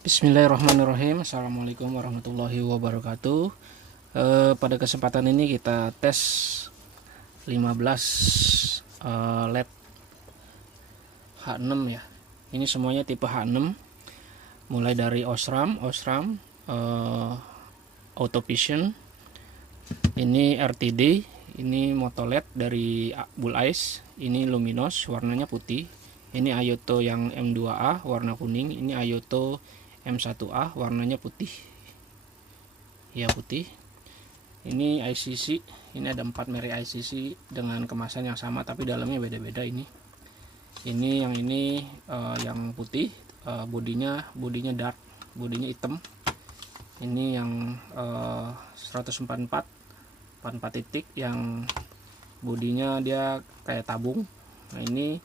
Bismillahirrahmanirrahim. Assalamualaikum warahmatullahi wabarakatuh. Pada kesempatan ini kita tes 15 LED H6 ya. Ini semuanya tipe H6, mulai dari Osram, Auto Vision, ini RTD, ini Motoled dari Bull Ice, ini Luminos warnanya putih, ini Ayoto yang M2A warna kuning, ini Ayoto M1A warnanya putih ya, putih. Ini ICC, ini ada 4 merek ICC dengan kemasan yang sama tapi dalamnya beda-beda. Ini yang ini yang putih, bodinya dark, bodinya hitam. Ini yang 144 titik yang bodinya dia kayak tabung. Nah ini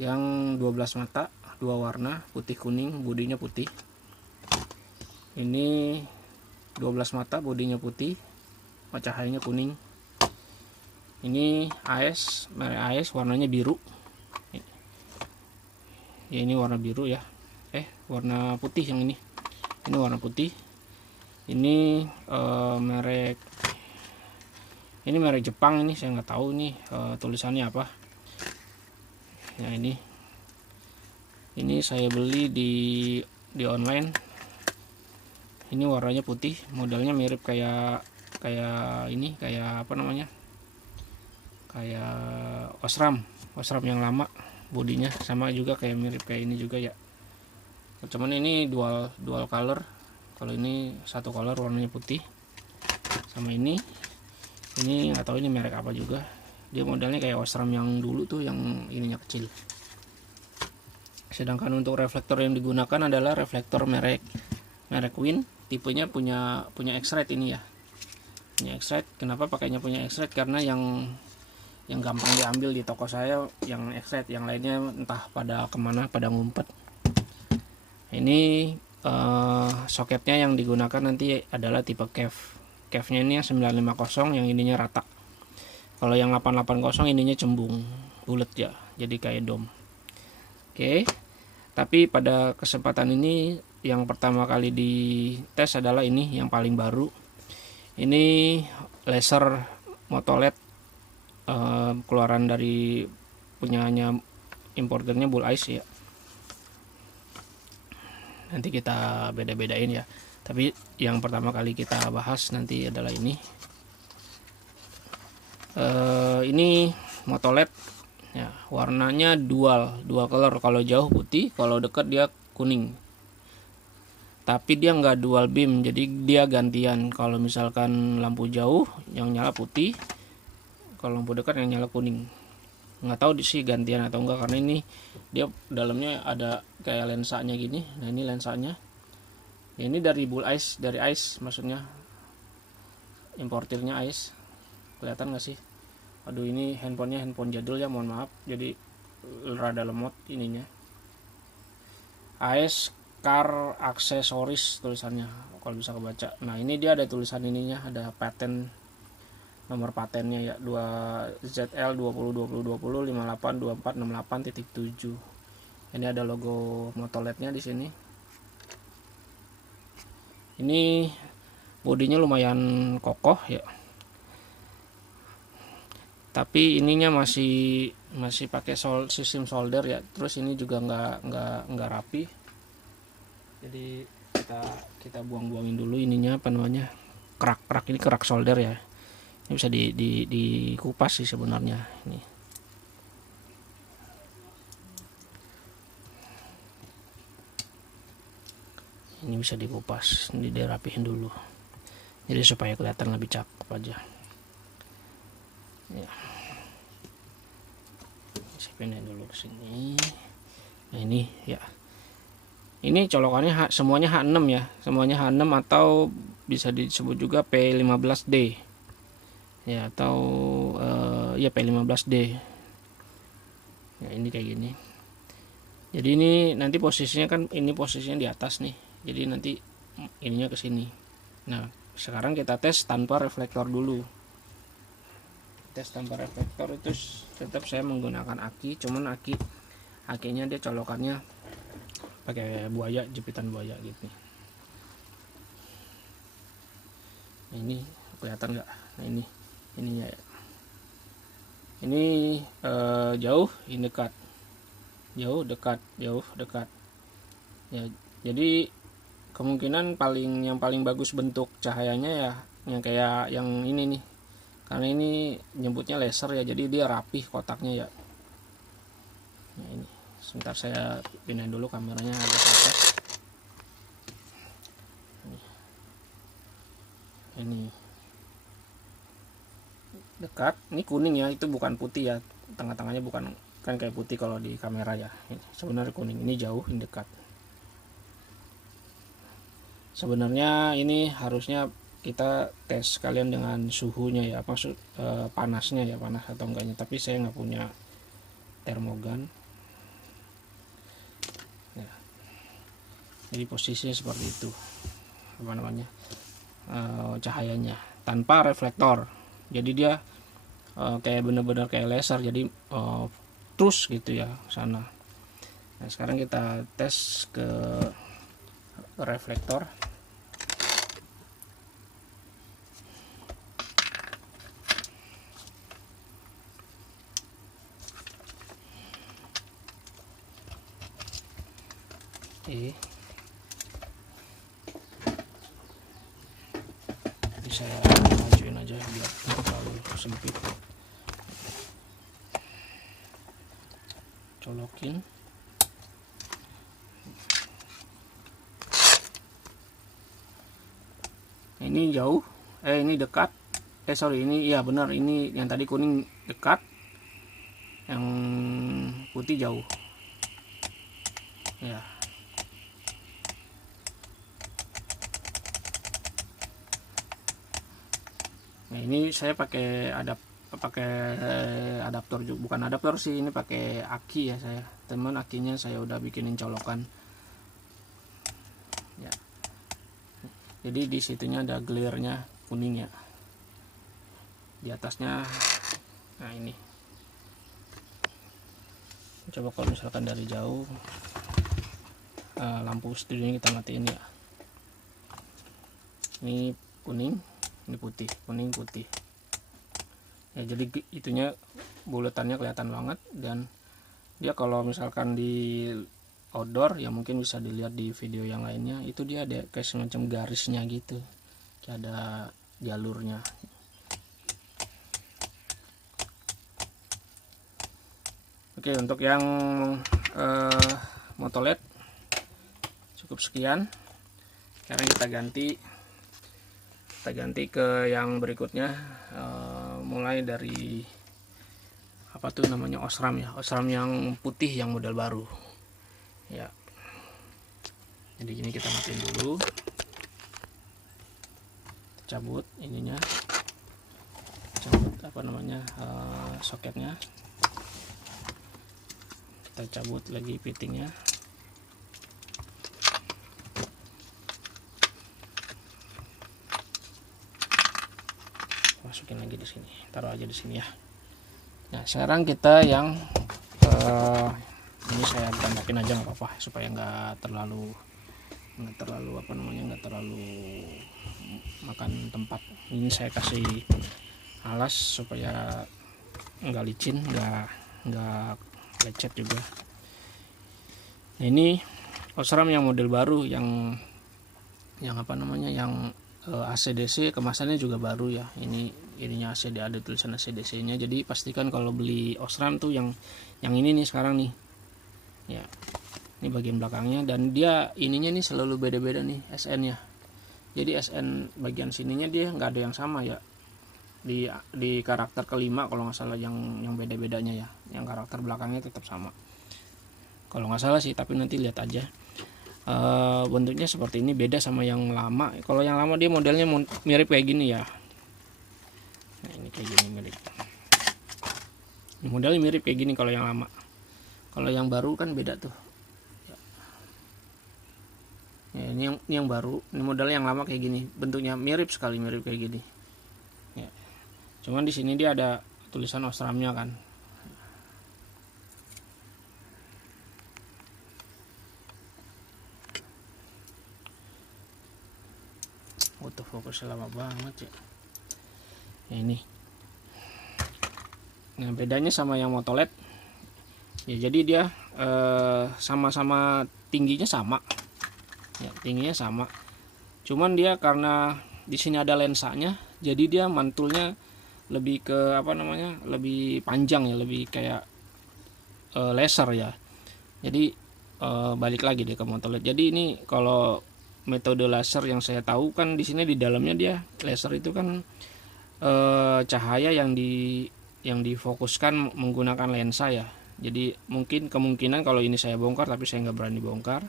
yang 12 mata, 2 warna, putih kuning, bodinya putih. Ini 12 mata, bodinya putih, cahayanya kuning. Ini AS, merek AS, warnanya biru ya, ini warna biru ya, warna putih yang ini warna putih. Ini merek Jepang, ini saya nggak tahu nih tulisannya apa ya. Ini saya beli di online. Ini warnanya putih, modelnya mirip kayak apa namanya, kayak Osram yang lama, bodinya sama juga, kayak mirip kayak ini juga ya. Cuman ini dual color, kalau ini satu color warnanya putih. Sama ini nggak tahu ini merek apa juga, dia modelnya kayak Osram yang dulu tuh, yang ininya kecil. Sedangkan untuk reflektor yang digunakan adalah reflektor merek Win, tipenya punya X-Rite ini ya, punya X-Rite. Kenapa pakainya punya X-Rite? Karena yang gampang diambil di toko saya yang X-Rite, yang lainnya entah pada kemana, pada ngumpet. Ini soketnya yang digunakan nanti adalah tipe cave-nya ini yang 950, yang ininya rata. Kalau yang 880 ininya cembung, bulat ya, jadi kayak dom. Oke. Tapi pada kesempatan ini yang pertama kali dites adalah ini yang paling baru. Ini laser Motoled, keluaran dari punyanya importernya Bull Ice ya. Nanti kita beda-bedain ya. Tapi yang pertama kali kita bahas nanti adalah ini. Ini Motoled ya, warnanya dual color. Kalau jauh putih, kalau dekat dia kuning. Tapi dia nggak dual beam, jadi dia gantian. Kalau misalkan lampu jauh yang nyala putih, kalau lampu dekat yang nyala kuning. Nggak tahu sih gantian atau enggak, karena ini dia dalamnya ada kayak lensanya gini. Nah ini lensanya, ini dari Bull Ice, dari Ice maksudnya, importirnya Ice. Kelihatan nggak sih? Aduh, ini handphonenya handphone jadul ya, mohon maaf, jadi rada lemot ininya. AS Car Accessories tulisannya, kalau bisa kebaca. Nah ini dia ada tulisan ininya, ada paten, nomor patennya ya, 2ZL 2020 582468.7. Ini ada logo Motolednya di sini. Ini bodinya lumayan kokoh ya, tapi ininya masih pakai sistem solder ya. Terus ini juga nggak rapi, jadi kita buang-buangin dulu ininya, apa namanya, kerak ini kerak solder ya. Ini bisa dikupas sih sebenarnya. Ini bisa dikupas, ini dirapihin dulu, jadi supaya kelihatan lebih cakep aja ya. Saya pindahin dulu ke sini. Nah ini ya, ini colokannya semuanya H6 ya, semuanya H6 atau bisa disebut juga P15D ya, atau ya P15D ya. Ini kayak gini, jadi ini nanti posisinya kan, ini posisinya di atas nih, jadi nanti ininya ke sini. Nah sekarang kita tes tanpa reflektor dulu. Tes tanpa reflektor itu tetap saya menggunakan aki, cuman akinya dia colokannya pakai buaya, jepitan buaya gitu. Nah, ini kelihatan nggak? Nah, ininya ya. Ini jauh, ini dekat, jauh dekat, jauh dekat ya. Jadi kemungkinan yang paling bagus bentuk cahayanya ya yang kayak yang ini nih, karena ini nyebutnya laser ya, jadi dia rapih kotaknya ya. Nah, ini sebentar saya pindahin dulu kameranya agak ke atas. Ini dekat, ini kuning ya, itu bukan putih ya, tengah-tengahnya bukan, kan kayak putih kalau di kamera ya. Ini sebenarnya kuning, ini jauh, ini dekat. Sebenarnya ini harusnya kita tes kalian dengan suhunya ya, maksud panasnya ya, panas atau enggaknya, tapi saya nggak punya termogan ya. Jadi posisinya seperti itu, apa namanya, cahayanya tanpa reflektor, jadi dia kayak bener-bener kayak laser, jadi terus gitu ya sana. Nah, sekarang kita tes ke reflektor. Oke, jadi saya majuin aja biar terlalu sempit. Colokin. Ini jauh, ini dekat, sorry, ini ya benar, ini yang tadi kuning dekat, yang putih jauh ya. Nah, ini saya pakai adaptor juga, bukan adaptor sih, ini pakai aki ya saya, teman akinya saya udah bikinin colokan ya. Jadi di situnya ada glare-nya kuning ya, di atasnya. Nah, ini coba kalau misalkan dari jauh, lampu studionya kita matiin ya. Ini kuning, ini putih, kuning putih ya, jadi itunya buletannya kelihatan banget. Dan dia kalau misalkan di outdoor ya, mungkin bisa dilihat di video yang lainnya, itu dia ada kayak semacam garisnya gitu, kayak ada jalurnya. Oke, untuk yang motoled cukup sekian. Sekarang kita ganti ke yang berikutnya, mulai dari apa tuh namanya, Osram ya, Osram yang putih yang model baru ya. Jadi gini, kita matiin dulu, cabut ininya, cabut apa namanya, soketnya, kita cabut lagi fittingnya. Masukin lagi di sini, taruh aja di sini ya. Nah, sekarang kita yang ini saya tambahin aja nggak apa-apa, supaya nggak terlalu apa namanya, nggak terlalu makan tempat. Ini saya kasih alas supaya nggak licin, nggak lecet juga. Nah, ini Osram yang model baru, yang apa namanya, yang ACDC, kemasannya juga baru ya. Ininya ACD, ada tulisan ACDC nya. Jadi pastikan kalau beli Osram tuh yang ini nih sekarang nih ya. Ini bagian belakangnya, dan dia ininya nih selalu beda-beda nih SN nya. Jadi SN bagian sininya dia nggak ada yang sama ya, di karakter kelima kalau nggak salah, yang beda-bedanya ya. Yang karakter belakangnya tetap sama kalau nggak salah sih, tapi nanti lihat aja. Bentuknya seperti ini, beda sama yang lama. Kalau yang lama dia modelnya mirip kayak gini ya. Nah, ini kayak gini mirip. Ini modelnya mirip kayak gini kalau yang lama. Kalau yang baru kan beda tuh. Ya, ini yang baru. Ini modelnya yang lama kayak gini. Bentuknya mirip sekali, mirip kayak gini. Ya. Cuman di sini dia ada tulisan Osramnya kan. autofocusnya lama banget ya. Ini. Nah, bedanya sama yang motolet ya, jadi dia sama-sama tingginya sama ya, tingginya sama, cuman dia karena di sini ada lensanya, jadi dia mantulnya lebih ke lebih panjang ya, lebih kayak laser ya. Jadi balik lagi deh ke motolet. Jadi ini kalau metode laser yang saya tahu kan di sini di dalamnya dia laser itu kan cahaya yang difokuskan menggunakan lensa ya. Jadi kemungkinan kalau ini saya bongkar, tapi saya nggak berani bongkar.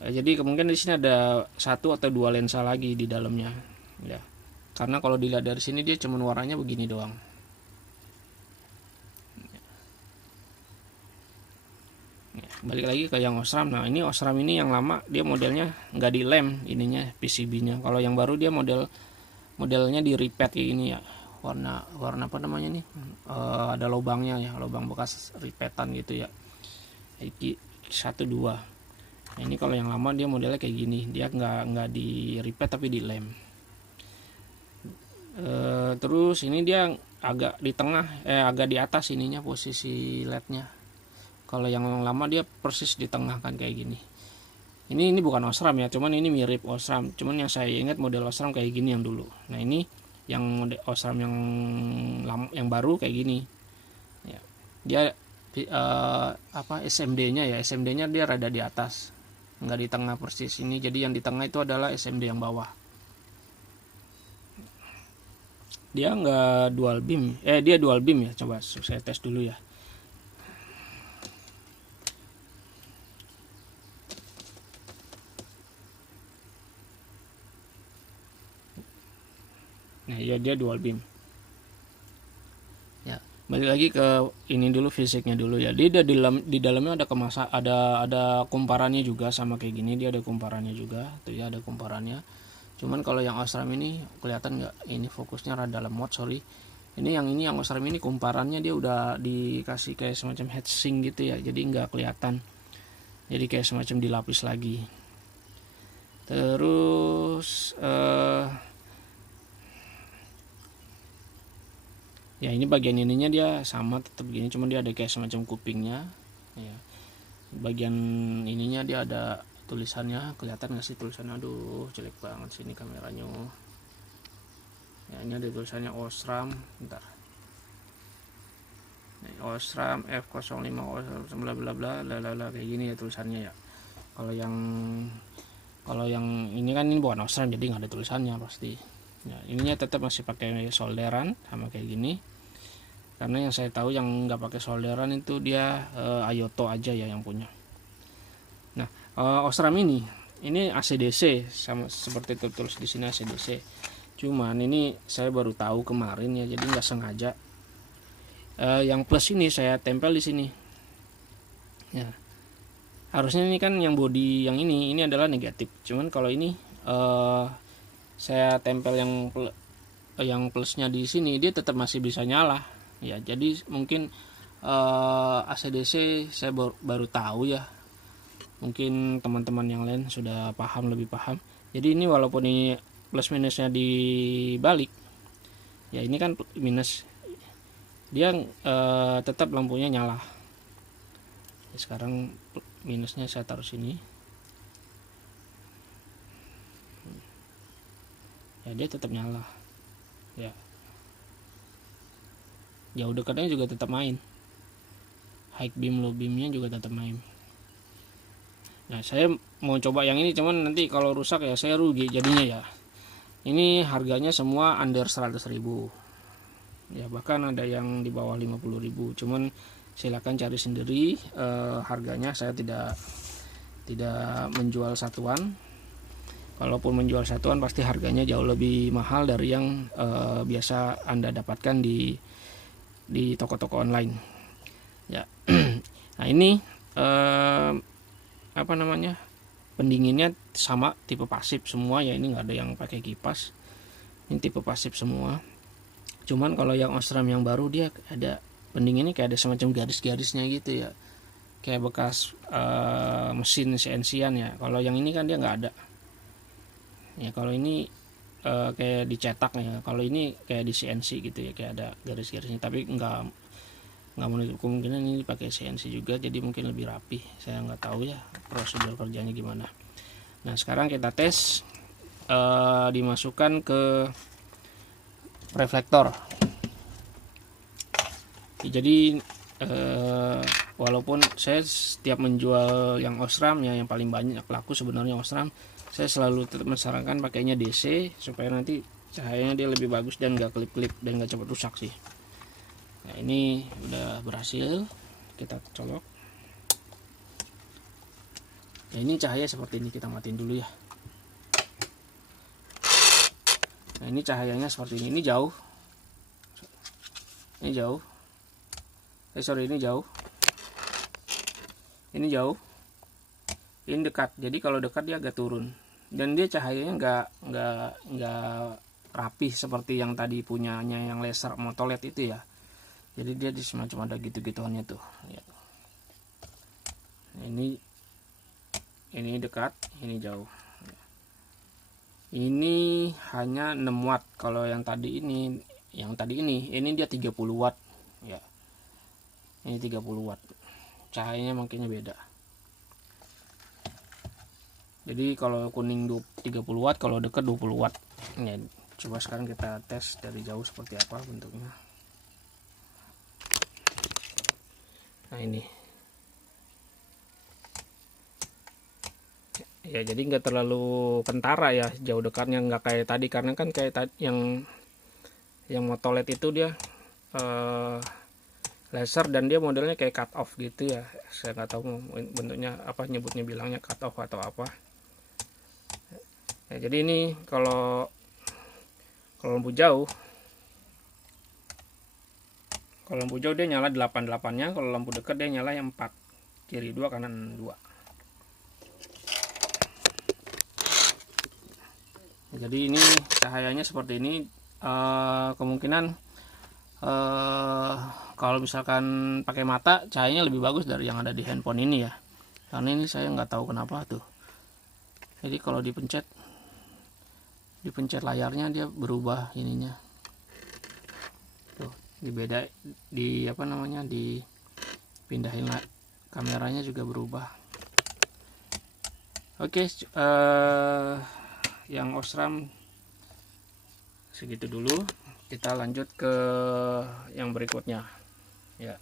Jadi kemungkinan di sini ada 1 atau 2 lensa lagi di dalamnya ya. Karena kalau dilihat dari sini dia cuma warnanya begini doang. Balik lagi ke yang Osram. Nah, ini Osram ini yang lama dia modelnya nggak dilem ininya, PCB-nya. Kalau yang baru dia modelnya di repeat kayak gini ya. Warna apa namanya nih? Ada lubangnya ya, lubang bekas repeatan gitu ya. Iki 1 2. Nah, ini kalau yang lama dia modelnya kayak gini. Dia nggak di repeat tapi di lem. Terus ini dia agak di tengah, agak di atas ininya posisi LED-nya. Kalau yang lama dia persis di tengah kan kayak gini. Ini bukan Osram ya, cuman ini mirip Osram. Cuman yang saya ingat model Osram kayak gini yang dulu. Nah, ini yang model Osram yang baru kayak gini. Ya. Dia SMD-nya ya, SMD-nya dia rada di atas. Nggak di tengah persis ini. Jadi yang di tengah itu adalah SMD yang bawah. Dia nggak dual beam. Dia dual beam ya. Coba saya tes dulu ya. Nah, ya dia dual beam. Ya, balik lagi ke ini dulu, fisiknya dulu ya. Dia di dalamnya ada kumparannya juga sama kayak gini, dia ada kumparannya juga. Tuh ya, ada kumparannya. Cuman kalau yang Osram ini kelihatan nggak? Ini fokusnya rada lemot, sorry. Ini yang Osram ini kumparannya dia udah dikasih kayak semacam heatsink gitu ya. Jadi nggak kelihatan. Jadi kayak semacam dilapis lagi. Terus ya, ini bagian ininya dia sama tetap gini, cuma dia ada kayak semacam kupingnya ya. Bagian ininya dia ada tulisannya, kelihatan nggak sih tulisannya? Aduh, jelek banget sini kameranya ya. Ini ada tulisannya Osram, bentar. Osram F05 bla bla bla kayak gini ya tulisannya ya. Kalau yang ini kan ini bukan Osram, jadi nggak ada tulisannya pasti ya. Ininya tetap masih pakai solderan sama kayak gini. Karena yang saya tahu yang nggak pakai solderan itu dia Ayoto aja ya yang punya. Nah, Osram ini ACDC sama seperti tertulis di sini ACDC. Cuman ini saya baru tahu kemarin ya, jadi nggak sengaja. Yang plus ini saya tempel di sini. Ya. Harusnya ini kan yang body yang ini adalah negatif. Cuman kalau ini saya tempel yang plusnya di sini, dia tetap masih bisa nyala. Ya, jadi mungkin ACDC saya baru tahu ya. Mungkin teman-teman yang lain sudah lebih paham. Jadi ini walaupun ini plus minusnya dibalik, ya ini kan minus, dia tetap lampunya nyala. Ya, sekarang minusnya saya taruh sini. Ya, dia tetap nyala. Ya. Jauh dekatnya juga tetap main. High beam, low beamnya juga tetap main. Nah, saya mau coba yang ini, cuman nanti kalau rusak ya saya rugi jadinya ya. Ini harganya semua under 100.000. Ya, bahkan ada yang di bawah 50.000. Cuman silakan cari sendiri. Harganya saya tidak menjual satuan. Kalaupun menjual satuan pasti harganya jauh lebih mahal dari yang biasa Anda dapatkan di toko-toko online ya. Nah, ini pendinginnya sama tipe pasif semua ya. Ini nggak ada yang pakai kipas, ini tipe pasif semua. Cuman kalau yang Osram yang baru dia ada pendinginnya kayak ada semacam garis-garisnya gitu ya, kayak bekas mesin CNC-an ya. Kalau yang ini kan dia nggak ada Ya kalau ini kayak dicetak ya, kalau ini kayak di CNC gitu ya, kayak ada garis-garisnya, tapi nggak menutup kemungkinan ini pakai CNC juga, jadi mungkin lebih rapi. Saya nggak tahu ya prosedur kerjanya gimana. Nah sekarang kita tes, dimasukkan ke reflektor. Jadi walaupun saya setiap menjual yang Osram ya, yang paling banyak laku sebenarnya Osram, saya selalu tetap mensarankan pakainya DC supaya nanti cahayanya dia lebih bagus dan nggak kelip-kelip dan nggak cepat rusak sih. Nah ini udah berhasil, kita colok. Nah, ini cahaya seperti ini, kita matiin dulu ya. Nah ini cahayanya seperti ini jauh, ini jauh, ini jauh, ini jauh, ini dekat. Jadi kalau dekat dia agak turun dan dia cahayanya nggak rapih seperti yang tadi punyanya yang laser motolet itu ya. Jadi dia di semacam ada gitu-gituannya tuh ya. Ini dekat, ini jauh. Ini hanya 6 watt. Kalau yang tadi ini dia 30 watt ya. Ini 30 watt. Cahayanya makanya beda. Jadi kalau kuning 30 watt, kalau dekat 20 watt. Ya, coba sekarang kita tes dari jauh seperti apa bentuknya. Nah ini. Ya jadi nggak terlalu kentara ya, jauh dekatnya nggak kayak tadi, karena kan kayak tadi yang motolet itu dia laser dan dia modelnya kayak cut off gitu ya. Saya nggak tahu bentuknya apa, nyebutnya bilangnya cut off atau apa ya. Jadi ini kalau lampu jauh, dia nyala 88-nya, kalau lampu dekat dia nyala yang 4, kiri 2 kanan 2. Jadi ini cahayanya seperti ini. Kemungkinan kalau misalkan pakai mata cahayanya lebih bagus dari yang ada di handphone ini ya, karena ini saya nggak tahu kenapa tuh. Jadi kalau dipencet layarnya dia berubah ininya tuh, dipindahin kameranya juga berubah. Oke, yang Osram segitu dulu, kita lanjut ke yang berikutnya ya.